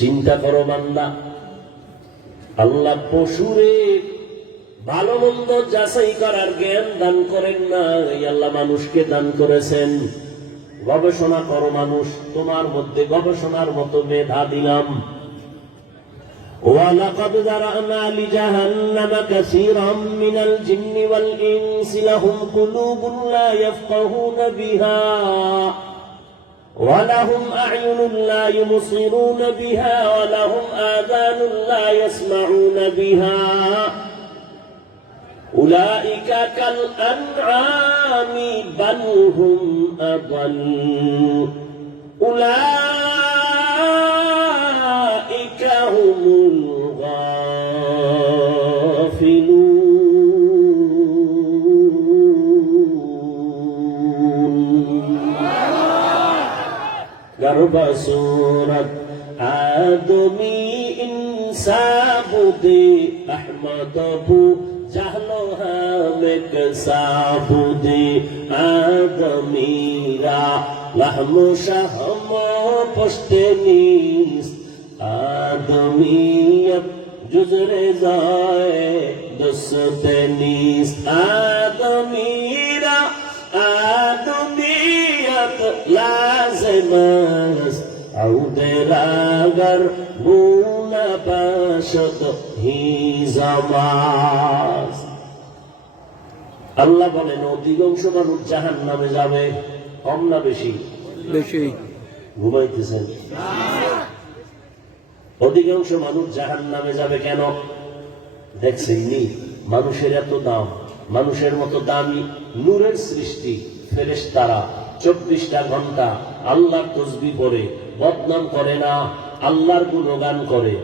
চিন্তা করো বান্দা, আল্লাহ পশুরে ভালো মন্দ যাচাই করার জ্ঞান দান করেন না, আল্লাহ মানুষকে দান করেছেন। গবেষণা করো মানুষ, তোমার মধ্যে গবেষণার মতো মেধা দিলাম। وَلَقَدْ ذَرَأْنَا لِجَهَنَّمَ كَثِيرًا مِنَ الْجِنِّ وَالْإِنسِ لَهُمْ قُلُوبٌ لَا يَفْقَهُونَ بِهَا وَلَهُمْ أَعْيُنٌ لَا يُبْصِرُونَ بِهَا وَلَهُمْ آذَانٌ لَا يَسْمَعُونَ بِهَا أُولَئِكَ كَالْأَنْعَامِ بَلْ هُمْ أَضَلُّ أُولَئِكَ هُمُ গর্বা সূরত আদমি ইনসাবুদে আহমদ বু জাহলো হামেক সাবুদে আদমিরা লাহমু শাহম পশতে নিস আদমিয়ত জুজরে যায় দস্তে নিস আদমিরা আদমিয়ত লাজমাস আউদেরাগর বুনা পাশত হি জামাস। আল্লাহ বলেন অধিকাংশ মানুষ জাহান্নামে যাবে, কম না বেশি? বেশি। ঘুমাইতেছেন? অধিকাংশ মানুষ জাহান্নামে যাবে কেন? দেখছেননি মানুষের এত দাম, মানুষের মতো দামি নূরের সৃষ্টি ফেরেশতারা 24টা ঘন্টা আল্লাহর তাসবিহ পড়ে, বদনাম করে না, আল্লাহর গুণগান করে।